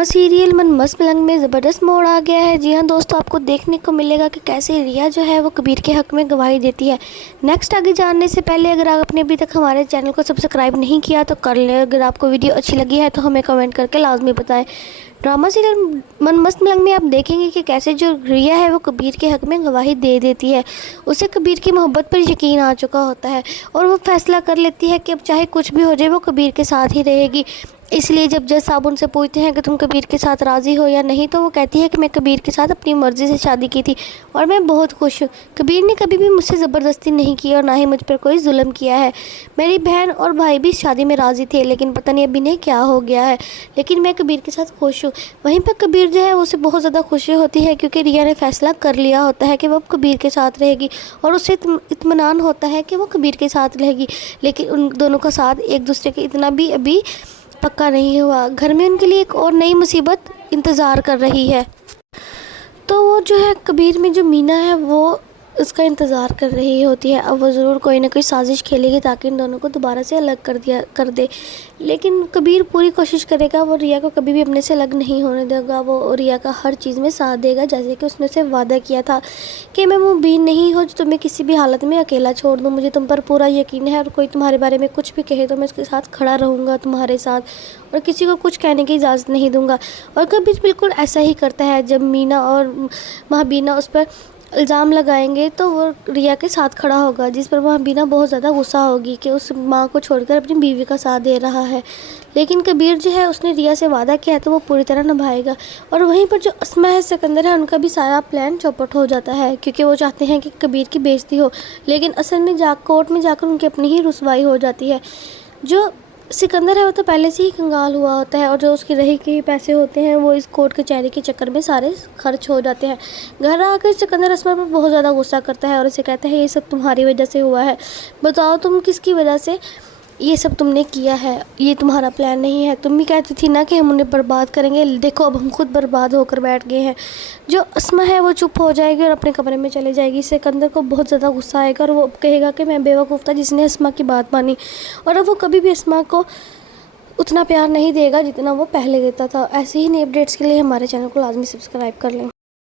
Drama serial मन मस्त मलंग में ज़बरदस्त मोड़ आ गया है। जी हाँ दोस्तों, आपको देखने को मिलेगा कि कैसे रिया जो है वो कबीर के हक़ में गवाही देती है। नेक्स्ट आगे जानने से पहले अगर आपने अभी तक हमारे चैनल को सब्सक्राइब नहीं किया तो कर लें। अगर आपको वीडियो अच्छी लगी है तो हमें कमेंट करके लाजमी बताएं। ड्रामा सीरियल मन मस्त मलंग में आप देखेंगे कि कैसे जो रिया है वो कबीर के हक़ में गवाही दे देती है। उसे कबीर की मोहब्बत पर यकीन आ चुका होता है और वो फैसला कर लेती है कि अब चाहे कुछ भी हो जाए वो कबीर के साथ ही रहेगी। इसलिए जब जज साहब उनसे पूछते हैं कि तुम कबीर के साथ राज़ी हो या नहीं, तो वो कहती है कि मैं कबीर के साथ अपनी मर्ज़ी से शादी की थी और मैं बहुत खुश हूँ। कबीर ने कभी भी मुझसे ज़बरदस्ती नहीं की और ना ही मुझ पर कोई जुल्म किया है। मेरी बहन और भाई भी शादी में राज़ी थे, लेकिन पता नहीं अभी नहीं क्या हो गया है, लेकिन मैं कबीर के साथ खुश हूँ। वहीं पर कबीर जो है उसे बहुत ज़्यादा खुशी होती है क्योंकि रिया ने फ़ैसला कर लिया होता है कि वो कबीर के साथ रहेगी और उसे इत्मीनान होता है कि वो कबीर के साथ रहेगी। लेकिन उन दोनों का साथ एक दूसरे के इतना भी अभी पक्का नहीं हुआ। घर में उनके लिए एक और नई मुसीबत इंतज़ार कर रही है। तो वो जो है कबीर में जो मीना है वो उसका इंतज़ार कर रही होती है। अब वो ज़रूर कोई ना कोई साजिश खेलेगी ताकि इन दोनों को दोबारा से अलग कर दे। लेकिन कबीर पूरी कोशिश करेगा, वो रिया को कभी भी अपने से अलग नहीं होने देगा। वो रिया का हर चीज़ में साथ देगा, जैसे कि उसने उसे वादा किया था कि मैं मुबीन नहीं हूँ जो तुम्हें किसी भी हालत में अकेला छोड़ दूँ। मुझे तुम पर पूरा यकीन है और कोई तुम्हारे बारे में कुछ भी कहे तो मैं उसके साथ खड़ा रहूँगा तुम्हारे साथ, और किसी को कुछ कहने की इजाज़त नहीं दूँगा। और कबीर बिल्कुल ऐसा ही करता है। जब मीना और महाबीना उस पर इल्ज़ाम लगाएंगे तो वो रिया के साथ खड़ा होगा, जिस पर महाबीना बहुत ज़्यादा गुस्सा होगी कि उस माँ को छोड़कर अपनी बीवी का साथ दे रहा है। लेकिन कबीर जो है उसने रिया से वादा किया है तो वो पूरी तरह निभाएगा। और वहीं पर जो अस्मा है, सिकंदर है, उनका भी सारा प्लान चौपट हो जाता है क्योंकि वो चाहते हैं कि कबीर की बेइज्जती हो, लेकिन असल में कोर्ट में जाकर उनकी अपनी ही रुसवाई हो जाती है। जो सिकंदर है वो तो पहले से ही कंगाल हुआ होता है और जो उसकी रही के पैसे होते हैं वो इस कोर्ट कचहरी के चक्कर में सारे खर्च हो जाते हैं। घर आकर सिकंदर अस्मा पर बहुत ज़्यादा गुस्सा करता है और उसे कहता है ये सब तुम्हारी वजह से हुआ है, बताओ तुम किसकी वजह से ये सब तुमने किया है, ये तुम्हारा प्लान नहीं है। तुम भी कहती थी ना कि हम उन्हें बर्बाद करेंगे, देखो अब हम खुद बर्बाद होकर बैठ गए हैं। जो अस्मा है वो चुप हो जाएगी और अपने कमरे में चले जाएगी। सिकंदर को बहुत ज़्यादा गुस्सा आएगा और वो कहेगा कि मैं बेवकूफ़ था जिसने अस्मा की बात मानी, और अब वो कभी भी अस्मा को उतना प्यार नहीं देगा जितना वो पहले देता था। ऐसे ही नई अपडेट्स के लिए हमारे चैनल को लाजमी सब्सक्राइब कर लें।